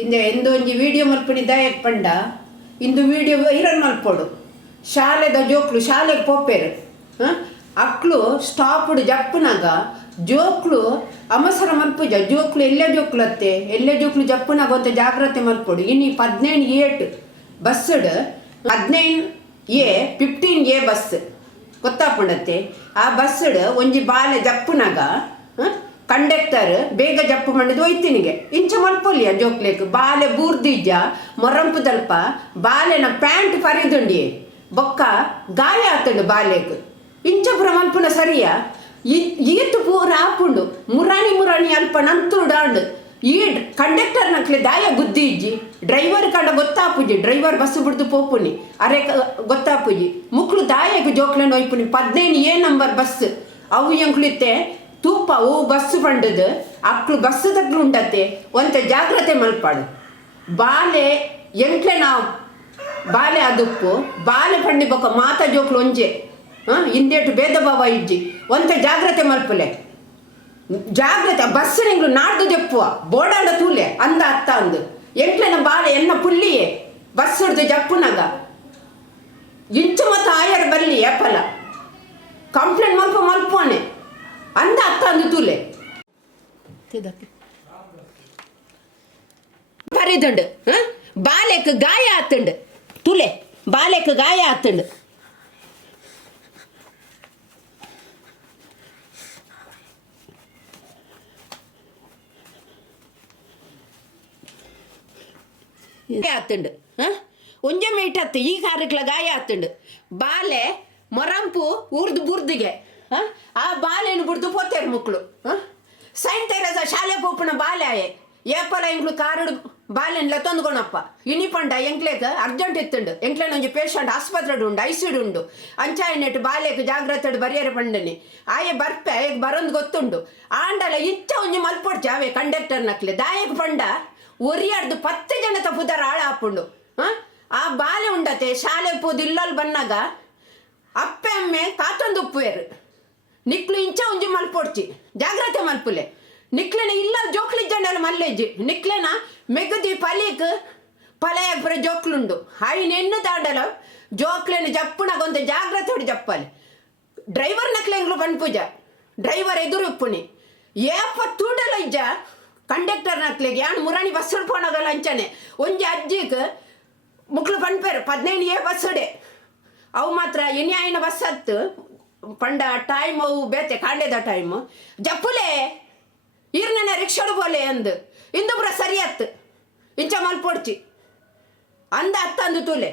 ಇಂದೆ ಎಂದೋ ಒಂಜಿ ವಿಡಿಯೋ ಮಲ್ಪುನಿದ್ದ ಪಂಡ ಇಂದು ವಿಡಿಯೋ ವೈರಲ್ ಮಲ್ಪೋಡು ಶಾಲೆದ ಜೋಕ್ಲು ಶಾಲೆಗೆ ಪೋಪೇರು ಅಕ್ಲು ಸ್ಟಾಪ್ಡ್ ಜಪ್ಪುನಾಗ ಜೋಕ್ಲು ಅಮಸರ ಮಲ್ಪುಜ ಜೋಕ್ಲು ಎಲ್ಲೇ ಜೋಕ್ಲು ಅತ್ತೆ ಎಲ್ಲೇ ಜೋಕ್ಲು ಜಪ್ಪುನಾಗ ಅಂತ ಜಾಗ್ರತೆ ಮಲ್ಪೋಡು ಇನ್ನು 17A ಬಸ್ಸಡ್ 15A 15A ಬಸ್ ಗೊತ್ತಾಪುಂಡತ್ತೆ ಆ ಬಸ್ಸಡ್ ಒಂಜಿ ಬಾಲೆ ಜಪ್ಪುನಾಗ ಕಂಡಕ್ಟರ್ ಬೇಗ ಜಪ್ಪು ಮಾಡಿದ್ದು ಒಯ್ತಿನಿಗೆ ಇಂಚ ಮಲ್ಪೊಲಿಯ ಜೋಕ್ಲೇಕ್ ಬಾಲೆ ಬೂರ್ದಿಜ್ಜ ಮೊರಂಪು ದಲ್ಪ ಬಾಲೆನ ಪ್ಯಾಂಟ್ ಪರಿದುಂಡಿ ಬೊಕ್ಕ ಗಾಯ ಆತಂಡು ಬಾಲೆಗ್ ಇಂಚ ಪುರ ಮಲ್ಪುನ ಸರಿಯ ಈತು ಪೂರ ಆಪುಂಡು ಮುರಾಣಿ ಅಲ್ಪ ನಂತುಡಾಂಡು ಈ ಕಂಡಕ್ಟರ್ ನಕ್ಲೆ ದಾಯ ಬುದ್ಧಿ ಇಜ್ಜಿ ಡ್ರೈವರ್ ಕಂಡ ಗೊತ್ತಾಪುಜಿ ಡ್ರೈವರ್ ಬಸ್ ಬಿಡ್ದು ಪೋಪುನಿ ಅರೆ ಗೊತ್ತಾಪುಜಿ ಮುಕ್ಳು ದಾಯಗೆ ಜೋಕ್ಲೆಂಡು ಒಯ್ಪುನಿ 15A ನಂಬರ್ ಬಸ್ ಅವು ಎಂಕ್ಲಿತ್ತೆ ತೂಪ ಓ ಬಸ್ ಪಂಡದು ಅಕ್ಳು ಬಸ್ ತಗ್ಲು ಉಂಡತ್ತೆ ಒಂತ ಜಾಗ್ರತೆ ಮಲ್ಪಾಡು ಬಾಲೆ ಎಂಕ್ಲೆ ನಾವು ಬಾಲೆ ಅದುಪ್ಪು ಬಾಲೆ ಪಂಡಿ ಬೊಕ್ಕ ಮಾತ ಜೋಕ್ಲು ಒಂಜೆ ಇಂದೇಟು ಭೇದ ಭಾವ ಇಜ್ಜಿ ಒಂತ ಜಾಗ್ರತೆ ಮಲ್ಪಲೆ ಜಾಗ್ರತೆ ಬಸ್ ನಿಂಗ್ಲು ನಾಡ್ದು ಜಪ್ಪುವ ಬೋಡಾಂಡ ತೂಲೆ ಅಂದ ಅತ್ತ ಅಂದು ಎಂಕ್ಲೆನ ಬಾಲೆ ಎನ್ನ ಪುಲ್ಲಿಯೇ ಬಸ್ ಹಿಡ್ದು ಜಪ್ಪುನಾಗ ಇಂಚು ಮತ್ತು ಆಯರ್ ಬಲ್ಲಿ ಎಪ್ಪಲ ಕಂಪ್ಲೇಂಟ್ ಮಲ್ಪೋನೆ ಅಂದ ಅತ್ತ ಅಂದು ತೂಲೆ ಬರಿದುಂಡು ಬಾಲೆಕ್ ಗಾಯ ಆತುಂಡು ತೂಲೆ ಬಾಲೆಕ್ ಗಾಯ ಆತುಂಡು ಆತುಂಡು ಒಂಜೆ ಮೀಟ್ ಹತ್ತು ಈ ಕಾರ್ಯಕ್ಲ ಗಾಯ ಆತುಂಡು ಬಾಲೆ ಮೊರಂಪು ಉರ್ದು ಬುರ್ದಿಗೆ ಆ ಬಾಲೆನು ಬುಡ್ದು ಪೋತೇರು ಮಕ್ಕಳು ಸೈನ್ ತೆರಸ ಶಾಲೆ ಪೋಪುನ ಬಾಲೆ ಆಯೆ ಏಪಲ ಎಂಕ್ಲು ಕಾರಡು ಬಾಲೆನ್ಲ ತೊಂದ್ಕೊಣಪ್ಪ ಇನಿಪಂಡ ಎಂಕ್ಲೇಕ ಅರ್ಜೆಂಟ್ ಇತ್ತುಂಡು ಎಂಕ್ಲೇನ ಒಂಜಿ ಪೇಷಂಟ್ ಆಸ್ಪತ್ರೆಡು ಉಂಡು ಐಸಿಡು ಉಂಡು ಅಂಚಾಯನೆಟ್ಟು ಬಾಲೆಕ್ ಜಾಗ್ರತೆ ಬರಿಯರೆ ಪಂಡನಿ ಆಯೆ ಬರ್ಪೆ ಆಯೆಗೆ ಬರೋದು ಗೊತ್ತುಂಡು ಆಂಡಲ ಇಚ್ಚ ಒಂಜಿ ಮಲ್ಪೊಡ್ಚೆ ಅವೇ ಕಂಡಕ್ಟರ್ ನಕ್ಲೆ ದಾಯಕ್ ಪಂಡ ಒರಿಯಾಡ್ದು 10 ಜನ ತಪ್ಪುದಾರ ಆಳ ಹಾಪುಂಡು ಆ ಬಾಲೆ ಉಂಡತೆ ಶಾಲೆ ಪೋದು ಇಲ್ಲಲ್ಲಿ ಬನ್ನಾಗ ಅಪ್ಪೆ ಅಮ್ಮೆ ಕಾತೊಂದು ಉಪ್ಪುವೇರು ನಿಕ್ಲು ಇಂಚ ಒಂಜಿ ಮಲ್ಪೊಡ್ಚಿ ಜಾಗ್ರತೆ ಮಲ್ಪುಲೆ ನಿಕ್ಲೆನ ಇಲ್ಲ ಜೋಕ್ಲಿ ಜಂಡಲ ಮಲ್ಲೆಜ್ಜಿ ನಿಕ್ಲೆನ ಮೆಗದಿ ಪಲೀಕ್ ಪಲಯ ಪುರ ಜೋಕ್ಲುಂಡು ಹಾಯಿನೆನ್ನು ದಾಂಡಲ ಜೋಕ್ಲೆನ ಜಪ್ಪುನಾಗ ಒಂದು ಜಾಗ್ರತೆ ಹೊಡಿ ಜಪ್ಪಲೆ ಡ್ರೈವರ್ ನಕ್ಲೆಂಗ್ಲು ಪನ್ಪುಜ ಡ್ರೈವರ್ ಎದುರು ಉಪ್ಪುನಿ ಏಪ ತೂಡಲ ಇಜ್ಜ ಕಂಡಕ್ಟರ್ ನಕ್ಲೆಗೆ ಯಾನು ಮುರಾಣಿ ಬಸ್ ಹಿಡ್ಕೊಂಡೋಗಲ್ಲ ಅಂಚನೆ ಒಂಜಿ ಅಜ್ಜಿಗೆ ಮುಕ್ಳು ಪನ್ಪೇರು 15A ಬಸ್ಸುಡೆ ಅವು ಮಾತ್ರ ಎನಿ ಆಯ್ನ ಬಸ್ ಹತ್ತು ಪಂಡ ಟೈಮ್ ಅವು ಬೇತೆ ಕಾಂಡೆದ ಟೈಮ್ ಜಪ್ಪುಲೆ ಈರ್ನ ರಿಕ್ಷಾಡು ಬೋಲೆ ಅಂದು ಇಂದು ಪುರ ಸರಿ ಹತ್ತು ಇಂಚ ಮಲ್ಪೊಡ್ಚಿ ಅಂದ ಹತ್ತ ಅಂದು ತೂಲೆ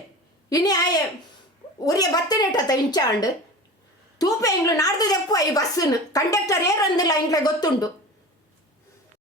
ಇನ್ನೇ ಆಯೆ ಉರಿಯ ಬತ್ತನೇಟತ್ತ ಇಂಚ ಅಂಡು ತೂಪೆ ಇಂಗ್ಲು ನಾಡ್ದು ಜಪ್ಪುವ ಈ ಬಸ್ಸನ್ನು ಕಂಡಕ್ಟರ್ ಏರಂದಿಲ್ಲ ಇಂಗ್ಲೆ ಗೊತ್ತುಂಟು